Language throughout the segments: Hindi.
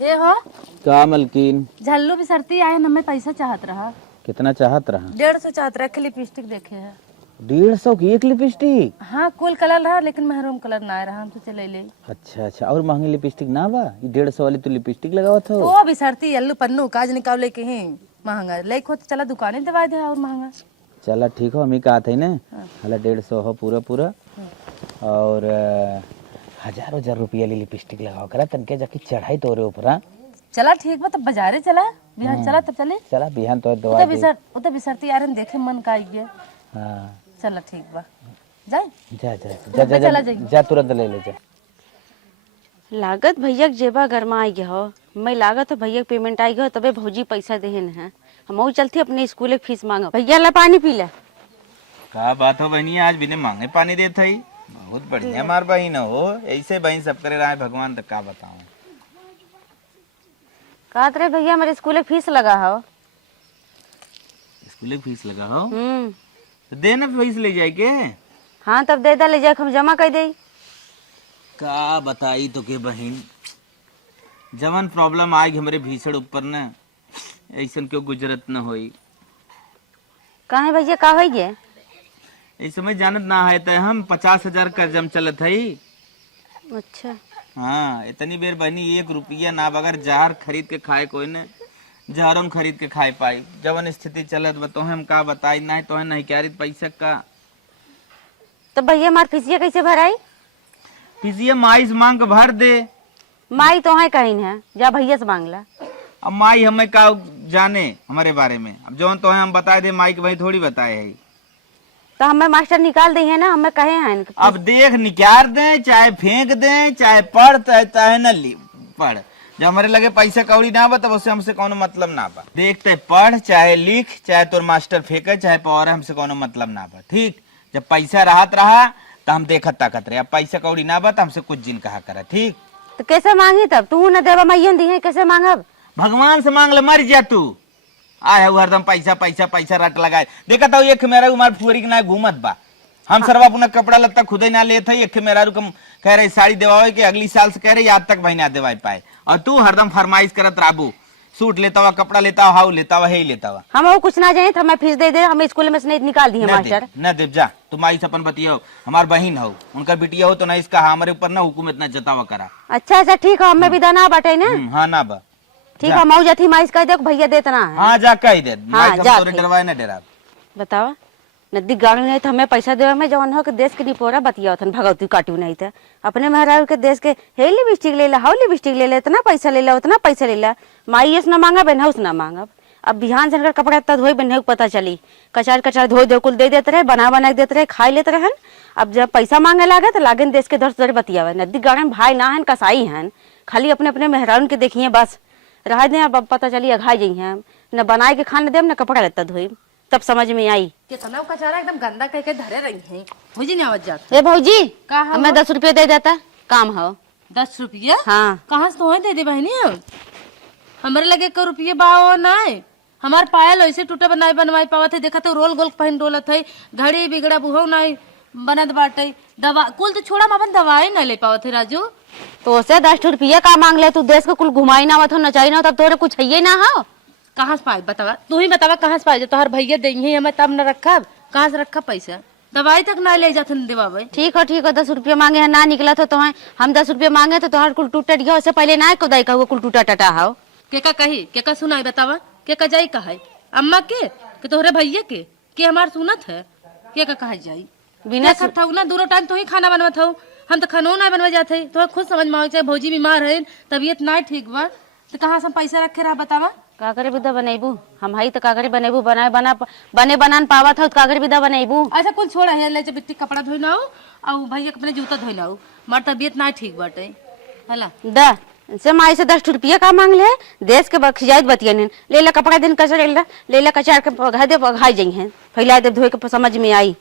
ये हो का मलकीन झल्लू भी सरती आए न मैं पैसा चाहत रहा। कितना चाहत रहा? 150 चाहत रहा के लिपस्टिक देखे है। 150 की एक लिपस्टिक? हाँ कुल कलर रहा लेकिन महरून कलर ना रहा, हम सोचे ले ले। अच्छा अच्छा, और महंगी लिपस्टिक ना बा? 150 वाली तो लिपस्टिक लगावत हो। तो भी सरती अल्लू पन्नू काज निकाले के ही महंगा ले खो तो चला दुकाने दवा दे और महंगा। चला ठीक हो, हमी कहा थे ना हला 150 हो पूरा पूरा और 1000 रुपया ली लिपस्टिक लगाओ करा तनके जाके चढ़ाई तोरे ऊपर। चला ठीक बा तब बाजारे चला बिहान चला तब चले। चला बिहान तो दवा दे। उधर बिसरती यार देखे मन का आइए। हां चला ठीक बा जाए जा जा जा जा जा, जा, जा तुरंत ले ले जा। लागत भैया जेबा गरमा आई गया हो, मैं लागत भैया पेमेंट आई गया तबे भौजी पैसा देहन है। हम चलती अपने स्कूल की फीस मांगा। भैया ला पानी पी ले। का बात हो बहनी, आज बिना मांगे पानी देत हई? बहुत बढ़िया मार बहन हो, ऐसे बहन सब करे रहा है भगवान, तक का बताऊं। कहा रे भैया मेरे स्कूल की फीस लगा हो। स्कूल की फीस लगा हो तो तो दे ना फीस ले जाए के। हाँ तब दे दा ले जाए हम जमा कर दे। का बताई तो के बहन, जवन प्रॉब्लम आई हमारे भीषण ऊपर न ऐसा क्यों गुजरत न होई। कहे भैया का हो गया? इस समय जानत ना है तो हम 50,000 कर्जम चलत हई। अच्छा हाँ इतनी बेर बहनी 1 रुपया ना बगैर जहर खरीद के खाए कोई ने जहरम खरीद के खाए पाई। जवन स्थिति चलत बतो हम का बताई, ना तो है नहीं क्या पैसा का। तो भैया मार फीसिया कैसे भराई? फीसिया माई से मांग के भर दे। माई तो है कहीं है जा भैया से मांग ला। अब माई हमें का जाने हमारे बारे में, अब जो तो है हम बताए दे, माई के भाई थोड़ी बताए है। तो हमें मास्टर निकाल दी है ना, हमें कहे हैं। अब देख निकाल दे चाहे फेंक दे चाहे पढ़ चाहे न पढ़, जब हमारे लगे पैसा कौड़ी ना बा तब उससे हमसे कोनो मतलब ना बा। देखते पढ़ चाहे लिख चाहे तोर मास्टर फेंके चाहे पढ़, हमसे कोनो मतलब ना बा। ठीक, जब पैसा रहत रहा तो हम देखत ताकत रहे, अब पैसा कौड़ी ना बा तो हमसे कुछ जिन कहा करा। ठीक, तो कैसे मांगी तब? तू न देवा मैया दी है, कैसे मांगब? भगवान से मांग ले, मर जा तू। आए हरदम पैसा पैसा पैसा रट लगाए। देखा था एक मेरा उमार फुरी के ना घूमत बा, हम सरवा अपना कपड़ा लत्ता खुद ही ना लेते है। एक मेरा रुकम कह रहे साड़ी देवावे के अगली साल से कह रहे आज तक भाई ना देवा पाए, और तू हरदम फरमाइश करत राबू, सूट लेता हुआ कपड़ा लेता हुआ हाउ लेता हुआ है ही लेता हुआ। हम वो कुछ ना जाए तो हमें फीस दे दे, हमें स्कूल में से नहीं निकाल दी है मास्टर। न देव जा, तुम आई अपन बतिया हो, हमार बहन हो, उनका बिटिया हो तो ना इसका हमारे ऊपर ना हुकुम इतना जतावा करा। अच्छा अच्छा ठीक है, हमें भी दाना बाटे ना। हाँ ना बा ठीक है, मऊ जाती माइस कह दे भैया देतना है। हाँ जा कह दे, हाँ, जा डरवाए ना डरा। बतावा नदी गाड़ी नहीं तो हमें पैसा देवे में जवन हो के देश के डिपोरा बतिया थन भगवती काटू नहीं था अपने मेहरारू के देश के हे लिपस्टिक ले ला, हाउ लिपस्टिक ले ला, इतना पैसा ले ला, उतना पैसा ले ला। माई से ना मांगा बहन से ना मांगब। अब बिहान से कपड़ा इतना धोई बहन पता चली, कचार कचार धो दे कुल दे देते रहे, बना के देते रहे, खाई लेते रहे। अब जब पैसा मांगे लागे तो लागे देश के दर से बतियावे। नदी गाड़ी में भाई ना है कसाई है, खाली अपने अपने मेहरारू के देखिए बस रह दे। अब पता चली अघाई जाइ है, न बनाए के खाने देम न कपड़ा लेता धोई, तब समझ में आई। कितना कचरा एकदम गंदा कह के धरे रही है। मुझे नहीं आवाज जाता। ए भौजी का हमें 10 रुपया दे देता, काम हो। 10 रुपया? हाँ कहाँ से तो दे दे बहनी, हमारे लगे 1 रुपये बाओ ना। हमार पायल ऐसे टूटा बनाई बनवाई पावत है। देखा तो रोल गोल पहन डोलत है, घड़ी बिगड़ा बुहो नहीं बनत बाटे। दवा कुल तो छोड़ा अपन दवाई नहीं ले पावत है राजू। तो से 10 रुपया का मांग ले? तू देश को कुल घुमाई ना मत हो नचाई ना, तब तोरे कुछ है ना हो। कहाँ से पाए बतावा, तू ही बतावा कहाँ से पाए? तोहर भैया देंगे हमें तब न रखा, कहाँ से रखा पैसा? दवाई तक ना ले जाते देवा भाई। ठीक है 10 रुपया मांगे है ना निकला तो हम 10 रुपया मांगे तो तोहर कुल टूट गया। उससे पहले ना खुदाई का कुल टूटा टटा हो। के का कही के का सुनाई बतावा, के का जाई कहा अम्मा के तोहरे भैया के हमार सुनत है के का कहा जाई? बिना खाता ना दूरो टाइम तो ही खाना बनवत हो, हम तो खानो ना बनवा जाते। तो खुद समझ में आवे भौजी बीमार है, तबीयत ना ठीक बा, तो कहाँ से पैसा रखे रहा बतावा? कागरे विदा बनेबू हम हई तो कागरे बनेबू, बने बनान पावा था कागरे विदा बनेबू। अच्छा कुल छोड़ा है, ले बिट्टी कपड़ा धोइना और भैया अपने जूता धोइना, मार तबीयत ना ठीक बाटे हला दा से माई से 10 रुपया का मांग ले। देश के खिजाइत बतिया ले ला कपड़ा दिन कचर ले ला कचार के घर दे घाई जाइ है, फैला दे धोए के समझ में आई।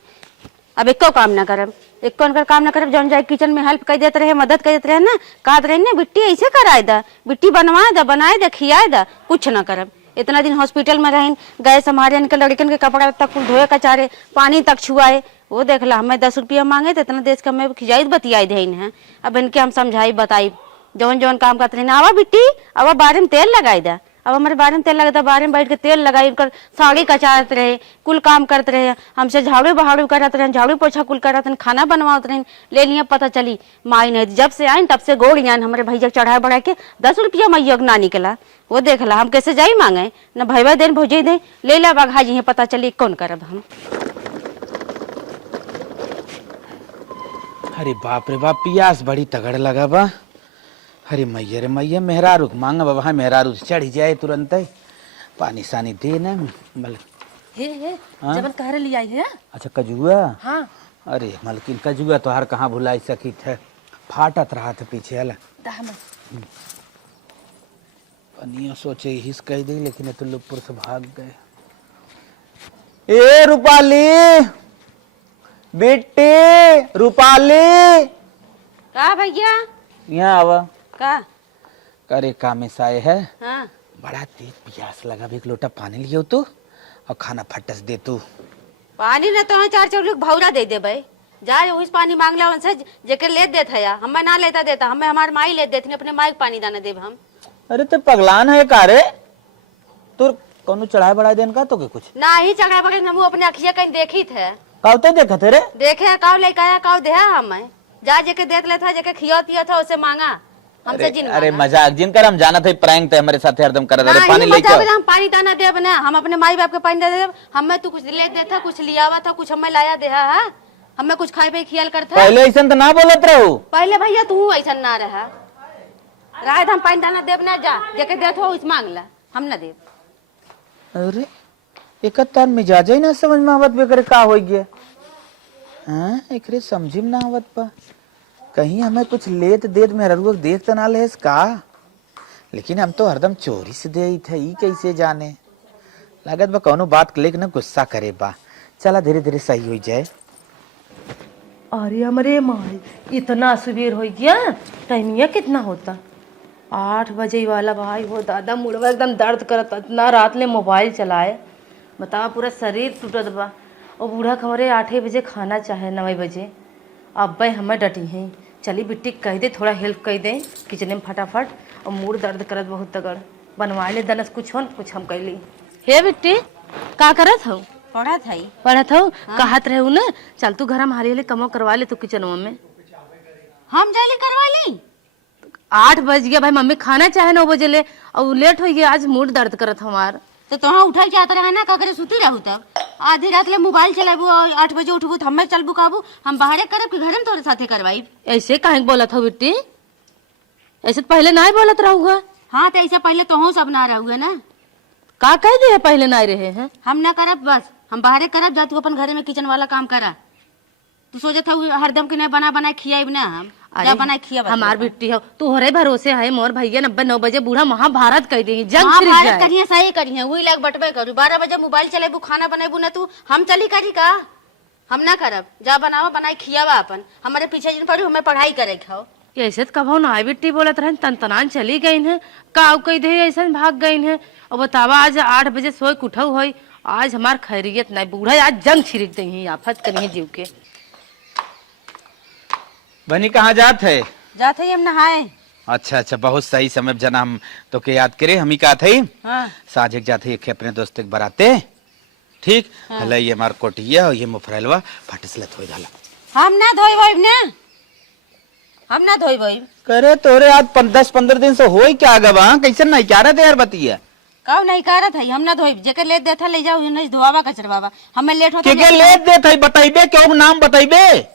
अब एको काम ना करब, एको अनकर काम ना करब। जौन जाए किचन में हेल्प कर देते रहे, मदद कर देते रहे ना, कहत रहे ना बिट्टी ऐसे कराए दा, बिट्टी बनवाए दा, बनाए दा, खियाए दा, कुछ ना करब। इतना दिन हॉस्पिटल में रहें, गए समारे इनके लड़कन के कपड़ा तक कुल धोए कचारे, पानी तक छुआए। वो देख ला हमें 10 रुपया मांगे तो इतना देश का हमें खिजाइत बतियाई दे है। अब इनके हम समझाई बताई जौन जौन काम करते रहे आवा बिट्टी अब बारे में तेल लगाई दा। अब हमारे बारे में तेल लगा था, बारे में बैठ के तेल लगाई कर साड़ी कचाते रहे, कुल काम करते रहे, हमसे झाड़ू बहाड़ू करते रहे, झाड़ू पोछा कुल करते रहे, खाना बनवाते रहे। ले लिया पता चली माई नहीं जब से आए तब से गोड़ जान हमारे भैया चढ़ा बढ़ा के 10 रुपया मैया ना निकला। वो देखला हम कैसे जाई मांगे न भैया देन भौजी दे ले ला बाघा जी पता चली कौन करब हम। अरे बाप रे बाप, पियास बड़ी तगड़ लगा बा। अरे मैया रे मैया, मेहरारू मांगा बाबा, मेहरारू चढ़ जाए तुरंत ही पानी सानी दे ना मल। हे जबन कहरे ले आई है। अच्छा कजुआ। हाँ अरे मलकिन कजुआ तो हर कहाँ भुलाई सकी थे, फाटत रहा था पीछे हला पनिया सोचे हिस कह दी, लेकिन तो लुपुर से भाग गए। ए रूपाली, बेटे रूपाली, का भैया यहाँ आवा। का करे काम में साए है। हाँ बड़ा तेज प्यास लगा, एक लोटा पानी लियो तू और खाना फटस दे तू। पानी न तो 4 लोग भौरा दे दे भाई जा उस पानी मांगला उनसे जेकर ले देत है या हमें ना लेता देता, हमें हमार माई ले देती अपने माई के पानी दाना देब हम। अरे तो पगलान है कारे तू, कौन चढ़ाए बढ़ाए देन का तो के कुछ ना ही चढ़ा बगे हम अपने अखिया कहीं देखी थे। कावते देखा थे रे? देखे काव लेके आया काव दे हमें जा जेके देत लेता जेके खिया पिया था उसे मांगा हमसे जिन। अरे मजाक जिन कर, हम जाना था प्रैंक थे हमारे साथ हरदम कर रहे पानी लेके आओ। हम पानी दाना देब ना, हम अपने माई बाप के पानी दे देब। हमें तू कुछ ले देता कुछ लिया हुआ था, कुछ हमें लाया दे है, हमें कुछ खाए पे खियाल करता। पहले ऐसा तो ना बोलत रहू। पहले भैया तू ऐसा ना रहा रात हम पानी दाना देब ना जा जेके देत हो उस मांगला हम ना देब। अरे एक तार मिजाज ही ना समझ में आवत बेकर का हो गया। हाँ एकरे समझी में ना आवत पा, कहीं हमें कुछ लेत देत में ररुआ देख तो ना ले का, लेकिन हम तो हरदम चोरी से दे थे, ई कैसे जाने लागत बा कौनो बात लेके ना गुस्सा करे बा। चला धीरे धीरे सही हो जाए। अरे हमारे माई इतना सुबेर हो गया, टाइमिया कितना होता 8 बजे वाला भाई हो दादा, मुड़वा एकदम दर्द करत, इतना रात ले मोबाइल चलाए बतावा पूरा शरीर टूटत बा। और बूढ़ा खबरे 8 बजे खाना चाहे 9 बजे। अब भाई हमें डटी हैं, चली बिट्टी कह दे थोड़ा हेल्प कर दे किचन में फटाफट, और मूड दर्द करत बहुत तगड़ बनवा ले दनस कुछ हो कुछ हम कैली। हे बिट्टी का करत हो? पढ़त हो कहत रहे ना चल तू घर में हारी कमो करवा ले तू किचनवा में। हम जाले करवा ली 8 बज गया भाई, मम्मी खाना चाहे 9 बजे ले और लेट हो गया, आज मूड दर्द करत हमार। तो तुहा उठाई चाहत रहे ना का करे सुती रहू तब आधी रात ले मोबाइल चलाबू और 8 बजे उठबू तो हमें चलबू काबू हम बाहरे करब कि घर में तोरे साथे करवाई। ऐसे काहे बोलत हो बिट्टी? ऐसे तो पहले ना बोलत रहूगा। हाँ तो ऐसे पहले तो सब ना रहूगा ना, का कह दिए पहले ना रहे हैं? हम ना करब बस हम बाहरे करब, जा तू अपन घरे में किचन वाला काम करा। तू सोचत हो हरदम के नहीं बना बनाए खियाब ना, हम जा बनाए खियाब। हमार बिट्टी हो तू होरे भरोसे है, मोर भैया 90-9 बजे बूढ़ा महाभारत कह देगी, जंग हाँ, छिड़ भारत जाए। करिए सही करिए वही लाग बटबे करू। 12 बजे मोबाइल चलेबू खाना बनेबू ना तू, हम चली करी का? हम ना करब, जा बनावा बनाए खियावा अपन, हमारे पीछे जिन पड़ी हमें पढ़ाई करे खाओ। ऐसे तो कभो ना बिट्टी बोलत रहे, तन चली गई है काव कह दे ऐसे भाग गई है। और बतावा आज 8 बजे सोए के उठऊ हो, आज हमार खैरियत नहीं, बूढ़ा आज जंग छिड़क दही आफत करिए जीव के। बनी कहाँ जात है? जाते ही हम नहाए। अच्छा अच्छा बहुत सही समय जना हम तो के याद करे, हम ही का थे हाँ। साझे जाते एक अपने दोस्त के बराते ठीक। हाँ। हला ये मार कोटिया और ये मुफरलवा फटसलत हो जाला। हम ना धोई वोई ना, हम ना धोई वोई करे तोरे आज 10-15 दिन से होई क्या गवा, कैसे नहीं क्या रहा यार बतिया काव नहीं करत है, हम ना धोई जेके ले देथा ले जाओ नहीं धोवावा कचरवावा, हमें लेट होता के ले देत है बताइबे, क्यों नाम बताइबे।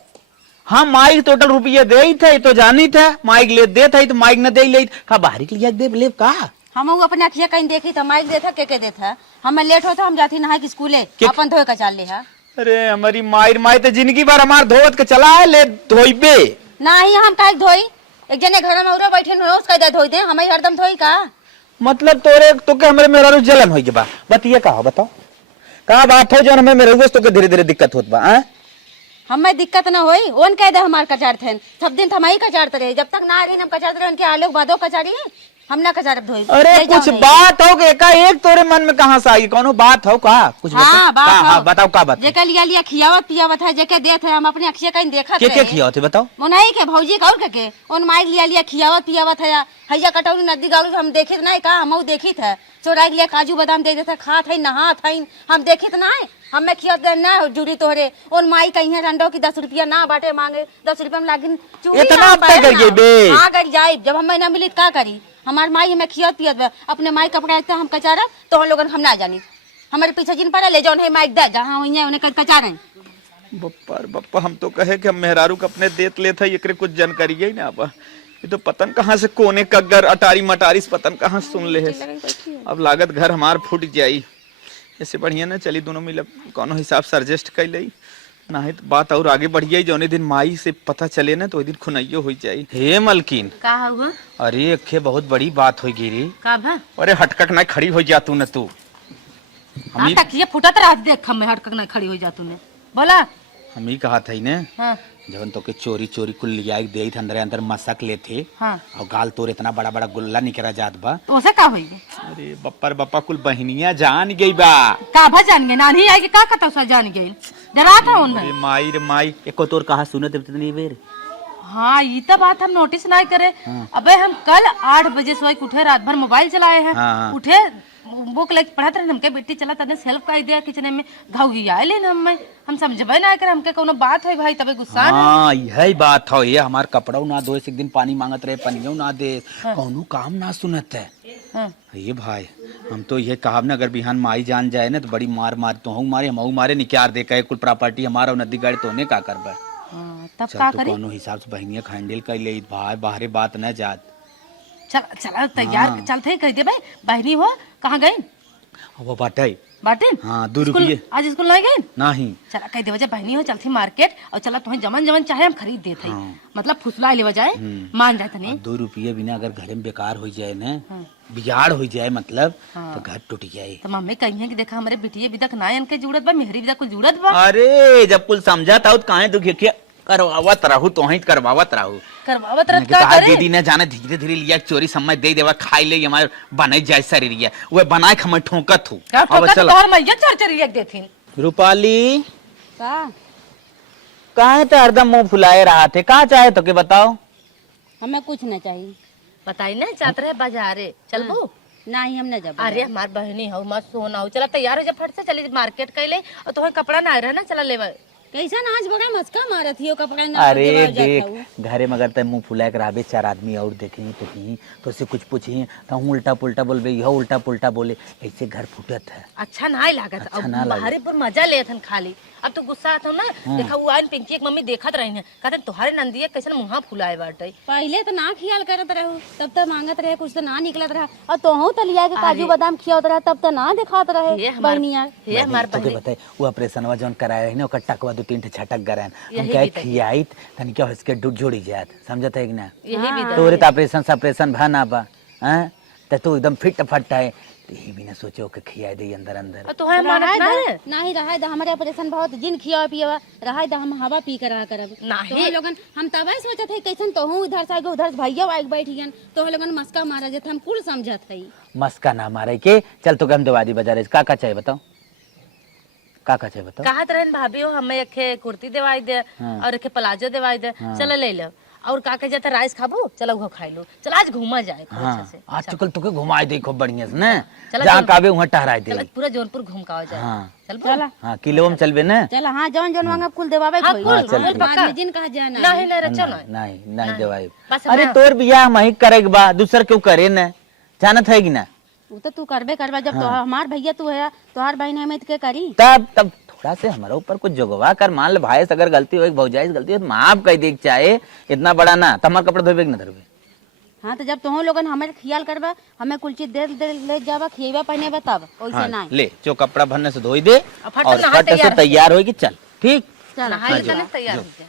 हाँ माइक टोटल रुपये दे थे तो जानी थे, माइक ले दे थे तो माइक न दे ले का बाहरी के लिए दे ले का। हम अपने अखिया कहीं देखी तो माइक देथा के देथा, हमें लेट होता हम जाती नहा के स्कूले अपन धोए का चाल ले। अरे हमारी मायर माई तो जिंदगी भर हमार धोवत के चला है, ले धोइबे ना ही हम काहे धोई, एक जने घर में उरा बैठे न उसका दे धोई दे, हमें हरदम धोई का। मतलब तोरे तो के हमरे मेरा जलन होई के बा बतिया का हो बताओ का बात है जो हमें मेरे तो के धीरे धीरे दिक्कत होत बा। हैं हमें दिक्कत ना होई ओन कह दे हमार कचार थे सब दिन थमाई कचारते रहे, जब तक ना आ रही हम कचारते रहे उनके आलोक बादो कचारी हम ना कचारब धोई। अरे कुछ बात हो कि एक तोरे मन में कहाँ से आई? कौनो बात हो का? कुछ हाँ, बात हो। हाँ, बताओ का बात? जेके लिया खियावत पियावत है, जेके देत है, हम अपनी अखिया कहीं देखत के रहे। खियावत है बताओ? मोनाई के भौजी का और के उन माइक लिया खियावत पियावत है। हैया कटौरी नदी गालू हम देखित नहीं का? हम देखित है चोराई लिया काजू बादाम दे देते, खात है नहात है, हम देखित नहीं। हमें खियावत ना जुड़ी तोहरे उन माई कहीं रंडो की 10 रुपया ना बाटे मांगे, 10 रुपया में लागिन चूड़ी इतना ना अब तक पाए करिए ना। बे। हाँ कर जाए, जब हमें ना मिली का करी? हमार माई हमें खियावत पियत बा, अपने माई कपड़ा एकता हम कचारा तो हम लोगन हम ना जानी। हमारे पीछे जिन पर ले जाओ है माइक दे जहां वहीं उन्हें कचारे। बप्पा हम तो कहे कि हम मेहरारू के अपने देत लेते है, एकरे कुछ जानकारी ही ना बा। ये तो पतन कहाँ से कोने कग्गर अटारी मटारी पतन कहाँ से सुन ले है। अब लागत घर हमार फूट जाई। ऐसे बढ़िया ना चली दोनों मिल कोनो हिसाब से एडजस्ट कर ली, ना ही तो बात और आगे बढ़ जाई। जौने दिन माई से पता चले ना तो वही दिन खुनाइयो हो जाई। हे मलकिन का हुआ? अरे अखे बहुत बड़ी बात हो गिरी। का भा? अरे हटकट ना खड़ी हो जा तू न तू। हम तक ये फुटत रहा देख हम हटक ना खड़ी हो जा तूने। बोला हम ही कहा था ने हाँ जवन तो के चोरी चोरी कुल लिया दे अंदर अंदर मसक ले थे। हाँ और गाल तोर इतना बड़ा बड़ा गुल्ला निकला जात बा। तो उसे का होई? अरे बप्पर बप्पा कुल बहनिया जान गई बा। का भा जान गए? नानी आई के का कतो सा जान गई? डरा था उनमें। अरे माई रे माई एको तोर कहा सुनत इतनी बेर। हाँ ये तो बात हम नोटिस नहीं करे। अबे हम कल 8 बजे सोए के उठे, रात भर मोबाइल चलाए हैं। हाँ। उठे बुक लेके पढ़त रहे, हमके बेटी चला तने सेल्फ का दिया किचन में घाव आए लेन हम समझबे ना करे हमके कोनो बात है भाई तबे गुस्सा ना। हाँ यही बात हो, ये हमार कपड़ा ना धोए एक दिन पानी मांगत रहे पनियो ना दे। कौनो काम ना सुनत है। हाँ। ये भाई हम तो ये कहा ना अगर बिहान माई जान जाए ना तो बड़ी मार मार तो हूँ मारे हम मारे निकाल दे कहे कुल प्रॉपर्टी हमारा नदी गाड़ी तो ने का करबे। हाँ, तब चल का तो करी? कोनो हिसाब से बहनिया हैंडल कर ले भाई, बाहरे बात न जात। चल चल तैयार चलते ही कह दे भाई। बहनी हो कहाँ गई? वो बाटे बाटे हाँ 2 स्कूल- रुपये आज स्कूल नहीं गई? नहीं। चला कह दे वजह बहनी हो चलती मार्केट और चला तुम्हें जमन जमन चाहे हम खरीद देते हैं। हाँ। मतलब फुसला ले बजाए मान जाते नहीं। 2 रुपये बिना अगर घर में बेकार हो जाए ना, बिगाड़ हो जाए मतलब तो घर टूट जाए। तो मम्मी कही है कि देखा हमारे बिटिया बिदक ना इनके जुड़त बा, मेहरी बिदक को जुड़त बा। अरे जब कुल समझा था तो काहे दुखी के करवावत रहू तो ही करवावत रहू। करवावत रत कि का तहार करे? दीदी ने जाने धीरे धीरे लिया चोरी समय दे देवा खाई ले हमारे बने जाए शरीर वो बनाए हम ठोकत हूँ। का ठोका तो तोहर मैया चरचरी एक देथिन। रूपाली का काहे तो हरदम मुंह फुलाए रहा थे, कहाँ चाहे तो के बताओ? हमें कुछ ना चाहिए। बताई ना चाहते रहे बाजारे चलबो? ना ही हम न जब। अरे हमार बहनी हो मत सोना हो, चला तैयार हो जा फट से चली मार्केट कैले और तुम्हें कपड़ा ना रहा ना चला लेवा। कैसा नाच बड़ा मस्का मारत ही कपड़ा ना अरे देवा जात देख हऊ। घरे में अगर तय मुंह फुलाए के रहबे 4 आदमी और देखें तो उससे कुछ पूछिए तो हम उल्टा पुल्टा बोलबे, यह उल्टा पुल्टा बोले, ऐसे घर फूटत है। अच्छा ना ही लागत। अच्छा अब ना लागत। बाहरे पर मजा ले थन खाली। अब तो गुस्सा आता ना देखा वो आइन पिंकी एक मम्मी देखत रही है कहते तुम्हारे नंदिया कैसे मुंहा फुलाए बाटे। पहले तो ना ख्याल करत रहू, तब तो मांगत रहे कुछ तो ना निकलत रहा। और तोहू तो लिया के काजू बादाम खियावत रहा, तब तो ना दिखात ये रहे हमार बहनिया। ये हमार तो बहनी बताए वो ऑपरेशन जौन कराए रही ना ओकर टकवा 2-3 छटक गरन हम यही कहे भी तक। खियाइत तन क्या इसके डूब जोड़ी जात समझत है कि ना। यही भी तोरे तो ऑपरेशन भना बा हैं त तू एकदम फिट फट है तो यही भी ना सोचो कि खियाए दे अंदर अंदर। और तुम्हें मानत ना रे? नहीं रहा द हमारे ऑपरेशन बहुत जिन खिया पिया रहा द हम हवा पी कर करब। नाही। तो लोगन हम तबे सोचत है कैसन तोहू इधर से उधर से भैया आके बैठियन तो लोगन मस्का मारा जत हम कुल समझत है। मस्का ना मारे के चल तो हम दवादी बाजार का चाहिए बताओ, का चाहिए बताओ? कहत रहन भाभी हो हमें एक कुर्ती दिवाई दे और एक प्लाजो दिवाई दे। चलो ले लो। और का कह जाता राइस खाबो चलो वो खाई लो। चल आज घूमा जाए खूब हाँ अच्छा से। आज तो कल तुके घुमाए दे खूब बढ़िया से ना, चला जहाँ चल। काबे वहाँ टहराए दे। चल पूरा जौनपुर घूम का जाए। हाँ चल चला हाँ किलो में चलबे ना। चल हाँ जौन जौन मांगा कुल देवावे हाँ, कोई। कुल, चल हाँ, ठीक। बाद में जिन कहा जाना नहीं नहीं रचो ना। नहीं नहीं दवाई। बस अरे हमरा- तोर बियाह मही करेग बा दूसर क्यों करे न, जानत है कि ना। वो तो तू करबे करबा जब तो हमार भैया तू है तोहार बहन है मैं के करी। तब थोड़ा से हमारे ऊपर कुछ जोगवा कर, मान ले भाई से अगर गलती हो भौजाई से गलती हो तो माफ कह दे चाहे इतना बड़ा ना तो हमारे कपड़े धोबे कि ना धोबे। हाँ तो जब तुम लोगन हमें ख्याल करबा हमें कुल चीज दे ले जावा खिएबा पहने तब वैसे हाँ, ना। ले जो कपड़ा भरने से धोई दे फट और नहा फट से तैयार तैयार होगी चल ठीक। चल नहाई ले तने तैयार हो जाए।